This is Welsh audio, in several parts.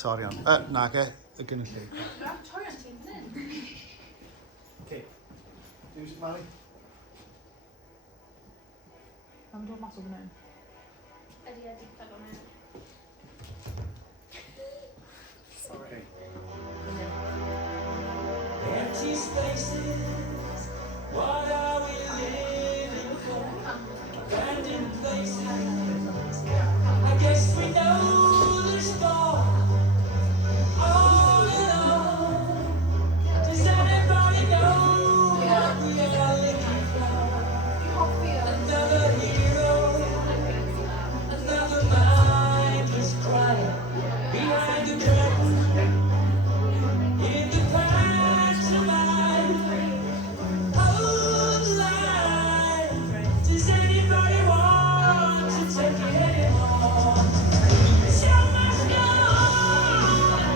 Torion. Nage, y gynulleidfa. Torion ti'n hyn. Okay. Music, Mali? Mae'n dod mas o fan hyn. Ydy, ffag o'n hyn. Sorry. Empty spaces, what are we living for? Abandoned places, I guess we know there's more. All in all, does anybody know what we are looking for? Another hero, another mindless crying behind the curtain. In the pantomime of life, does anybody want to take it anymore? The show must go on.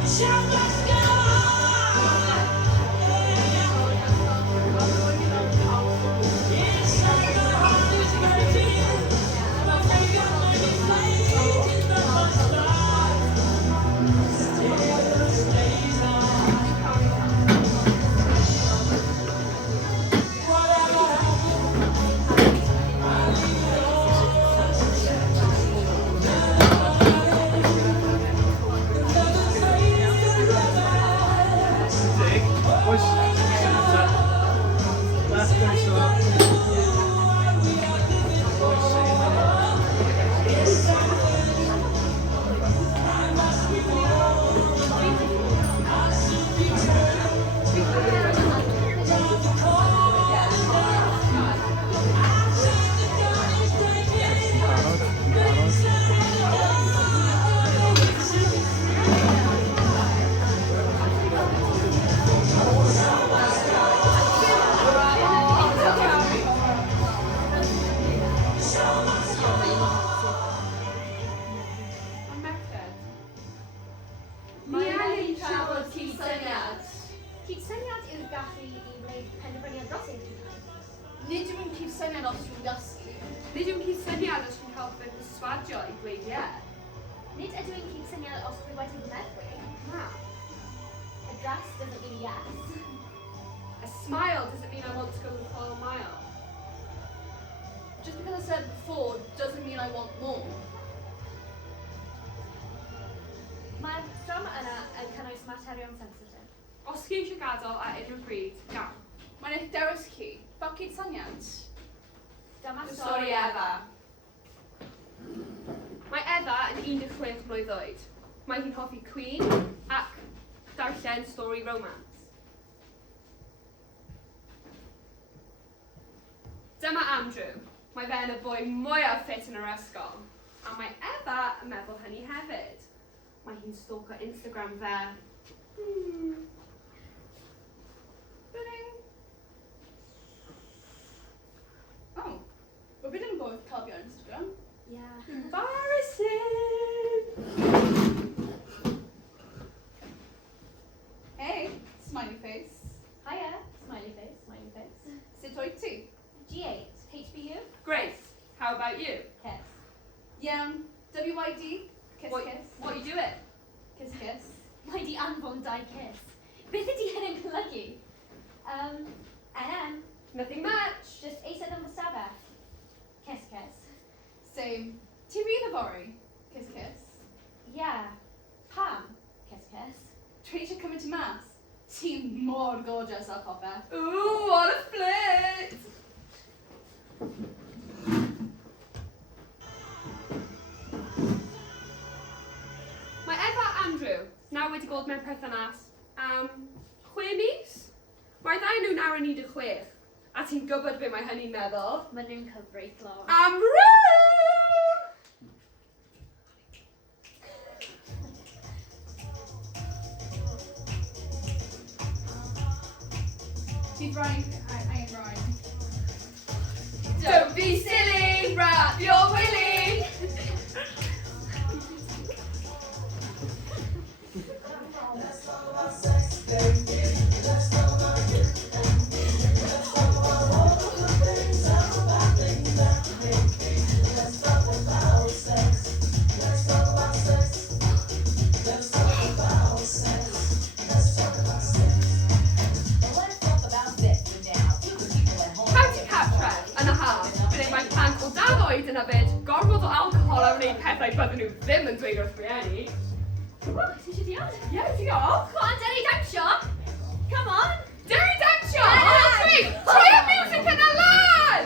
The show must go on. Inside my heart is breaking. My makeup might be fading, but my smile still stays on. Whatever happens, I leave it all to chance. Another phase of romance. Last verse up. Ond merched. Ni angen trafod cyd-syniad. Cyd-syniad yw'r gallu i wneud penderfyniad dros ein hunain. Nid yw'n cyd-syniad os yw'n dysgu. Nid yw'n cyd-syniad os chi'n cael fy perswadio i dweud ie. Nid ydw i'n cyd-syniad os dwi wedi meddwi. Na. A dress doesn't mean yes. A smile doesn't mean I want to go the full mile. Just because I said before doesn't mean I want more. Mae'r drama yna yn cynnwys materion sensitif. Os chi eisiau gadael a unrhyw bryd, gael. Mae'n eich dewis chi. Fuck cyd-syniad. Dyma Y stori stori Efa. Mae Eva yn 16 mlwydd oed. Mae hi'n hoffi Queen ac darllen stori romance. Dyma Andrew. Mae fe yn y boi mwyaf ffit yn yr ysgol. A mae Eva yn meddwl hynny hefyd. Mae hi'n stalker Instagram fe. Bidding. Oh, we're bidding both copy on Instagram. Yeah. Embarrassing! Hey, smiley face. Hiya. Smiley face, smiley face. Sut oed ti? G8. HBU. Great. How about you? Kiss. WYD. Kiss What are you doing? Kiss kiss. Mae di anfon dau kiss. Beth ydi hyn yn golygu? NM. Nothing much. Just eistedd am y stafell. Kiss kiss. Same. Ti fi fory? Kiss kiss. Yeah. Pam. Kiss kiss. Dwi eisiau cymryd ti mas. Ti mor gorgeous ar popeth. Ooh, what a flirt! Mae Eva a Andrew nawr wedi bod mewn perthynas am 6 mis. Mae'r ddau nhw nawr yn 16. A ti'n gwybod be mae hynny'n meddwl? Mae nhw'n cyfreithlon. Am Roo! She's right. I ain't right. Don't be silly, wrap your willy! pethau bydden nhw ddim yn dweud wrth rhieni. O, ti eisiau diod? Ie, diolch. Come on, Derry, dawnsio! Come on! Derry dawnsio! Troi y music yna lan!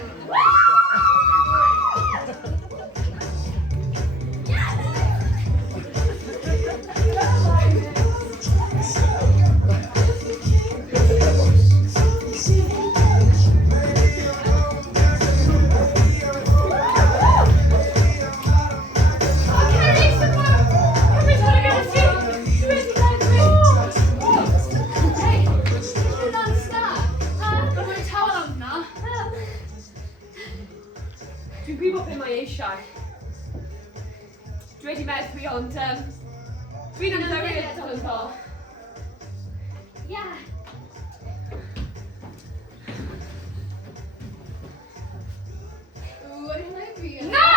Hey, you're non-stop. Mae'n mynd tawel am hwnna. Dwi'n gwybod beth mae eisiau. Dwi wedi methu, ond dwi'n ymddiried yn ddo. Yeah. What do you fi? Na!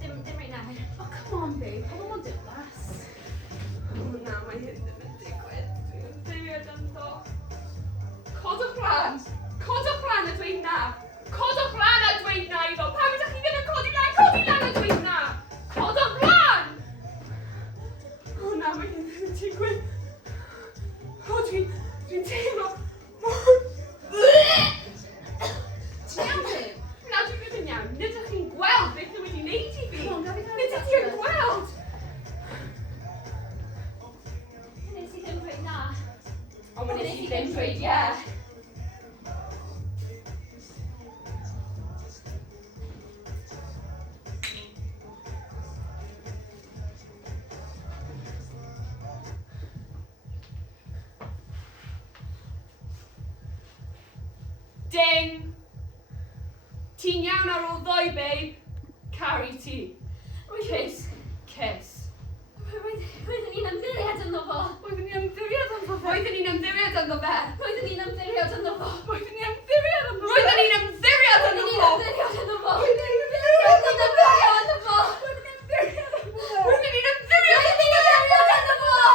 Dim right now. Oh, come on, babe. I don't want to do this. O na, mae hyn ddim yn digwydd. Dwi'n ymddiried yn ddo. Codwch lan! Codwch lan a dweud na! Codwch lan a dweud na iddo! Pam ydych chi ddim yn codi lan? Codi lan a dweud na! Codwch lan! O na, mae hyn ddim yn digwydd. O, dwi'n teimlo... Ti'n iawn, babe? Na, dwi'n mynd yn iawn. Nid ydych chi'n gweld beth nhw wedi wneud i fi. Come on, gafi cael Nid ydych chi'n gweld. Nes i ddim dweud na. Ond mae nes i ddim dweud ie. Ding! Ti'n iawn ar ôl ddoe, babe. Carry ti. Kiss, kiss. Roeddwn ni'n ymddiried ynddo fo. Oeddwn ni ymddiried ynddo fe. Oeddwn ni'n ymddiried ynddo fe. Roeddwn ni'n ymddiried ynddo fo. Oeddwn ni ymddiried ynddo fe. Roeddwn ni'n ymddiried Roeddwn ynddo ni'n fo. ymddiried ynddo fo. Roeddwn ni'n ymddiried Roeddwn ni'n ymddiried ynddo fo. Roeddwn ni'n ymddiried Roeddwn ni'n ymddiried ynddo fo.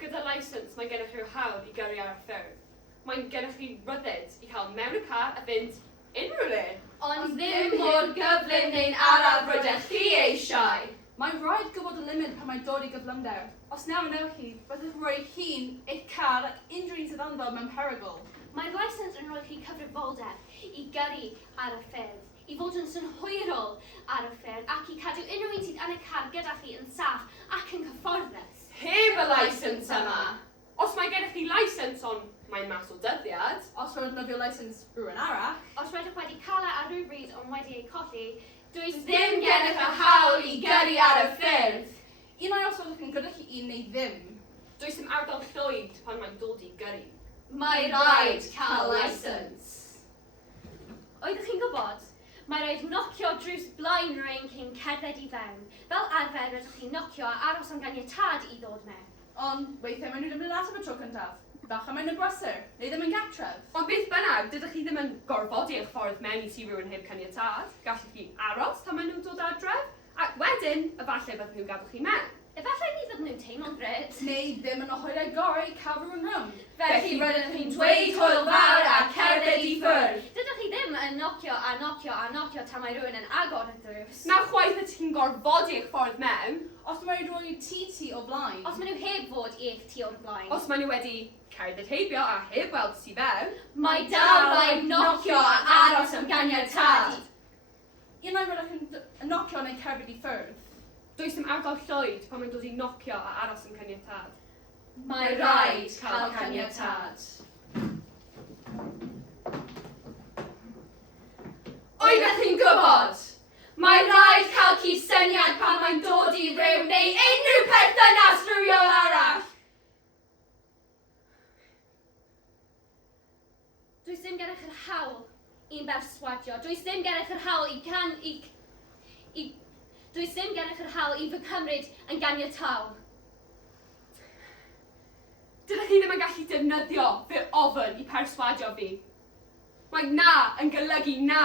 Gyda licence, mae gennych chi'r hawl i gyrru ar y ffyrdd. Mae'n gennych chi ryddid i cael mewn y car a fynd unrhyw le. Ond ddim mor gyflym neu'n araf rydych chi eisiau. Mae'n rhaid gwybod y limit pan mae'n dod i gyflymder. Os naw wnewch chi, byddwch rhoi hun, eich car ac unrhyw un sydd ynddo mewn perygl. Mae'r licens yn rhoi chi cyfrifoldeb i gyrru ar y ffyrdd, i fod yn synhwyrol ar y ffyrdd ac i cadw unrhyw un sydd yn y car gyda chi yn saff ac yn cyfforddus. Heb y licens yma. Os mae gennych chi licens ond mae'n mas o dyddiad. Os rwy'n nofio licens rhywun arall, Os rydych wedi cael e ar rhywbryd ond wedi ei colli, does Ddim gennych y hawl i gyrru ar y ffyrdd. unai os oeddech chi'n gyda chi un neu ddim. Does dim ardal llwyd pan mae'n dod i gyrru. Mae rhaid cael licens. Oeddech chi'n gwybod? Mae rhaid nocio drws blaen rhywun cyn cerdded i fewn. Fel arfer rydych chi'n nocio a aros am ganiatad i ddod mewn. Ond weithiau maen nhw ddim yn ateb y tro cyntaf. Falle maen nhw'n brysur, neu ddim yn gartref. Ond beth bynnag, dydych chi ddim yn gorfodi eich ffordd mewn i tŷ rhywun heb caniatad. Gallwch chi aros tan maen nhw'n dod adref, ac wedyn, efallai byddwn nhw'n gadw chi mewn. Efallai ni fod nhw'n teimlo'n gred. Neu ddim yn ohoiau gorau i cael rhywun rhwng. Felly rydych chi'n dweud hwyl fawr a cerdded i ffwrdd. Dydych chi ddim yn nocio a nocio a nocio tan mae rhywun yn agor y drws. Na chwaith ydych chi'n gorfodi eich ffordd mewn, Os mae'n rhoi TT o blaen. Os maen nhw heb fod i eich tu o'r blaen. os maen nhw wedi cerdded heibio a heb weld sy'n fewn, Mae dal rhaid nocio a aros am ganiatad. Unai rydych chi'n nocio neu cerdded i ffwrdd. does dim ardal llwyd pan mae'n dod i nocio a aros yn caniatad. Mae rhaid cael caniatad. Oeddech chi'n gwybod? Mae rhaid cael cyd-syniad pan mae'n dod i ryw neu unrhyw perthynas rhywiol arall. Does dim gennych yr hawl i'n berswadio. Does dim gennych yr hawl Does dim gennych yr hawl i fy cymryd yn ganiataol. Dydych chi ddim yn gallu defnyddio fy ofyn i perswadio fi. Mae na yn golygu na.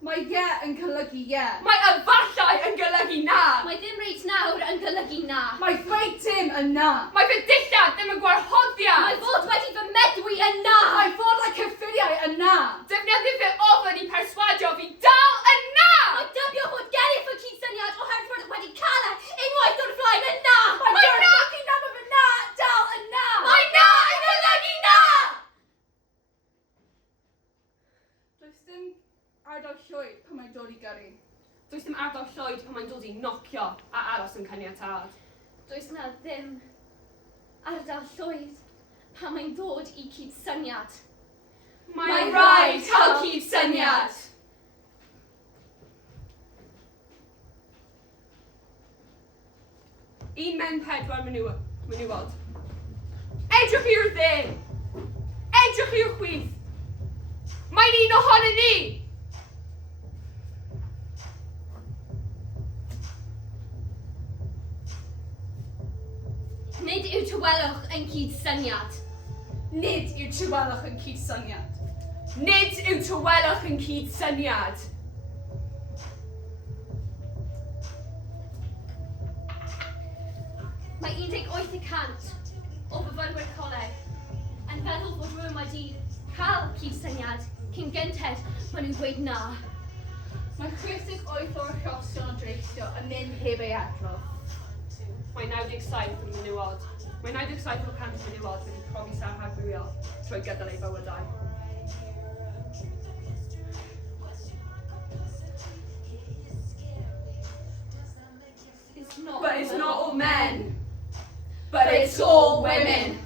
Mae ie yn golygu ie. Mae efallai yn golygu na. Mae ddim reit nawr yn golygu na. Mae dweud dim yn na. Mae fy dillad ddim yn gwarchoddiad. Mae fod wedi fy medwi yn na. Mae fod like cyffuriau yn na. Defnyddio fy ofyn i perswadio fi dal yn na. Mae dybio fod gennych fy cyd-syniad oherwydd bod wedi cael e unwaith o'r flaen yn na. Mae na. Chi'n nabod fy na, dal yn na. Mae na yn golygu na. Does dim ardal llwyd pan mae'n dod i gyrru. Does dim ardal llwyd pan mae'n dod i nocio a aros yn caniatad. Does na ddim ardal llwyd pan mae'n dod i cyd-syniad. Mae rhaid cael cyd-syniad. Un mewn 4 menywod. Edrych i'r dde. Edrych i'r chwith. Mae'n un ohonon ni. Nid yw tywelwch yn cyd-syniad. Nid yw'r tywelwch yn cyd-syniad. Nid yw tywelwch yn cyd-syniad. Mae 18% o fyfyrwyr coleg yn feddwl bod rhywun wedi cael cyd-syniad cyn gynted maen nhw'n dweud na. Mae 68 o'r achosion o dreithio yn mynd heb ei adrodd. Mae 97 yn menywod. Mae 97 o cant o menywod wedi profi sarhadfywio trwy gydol ei bywydau. But it's not all men. But it's all women.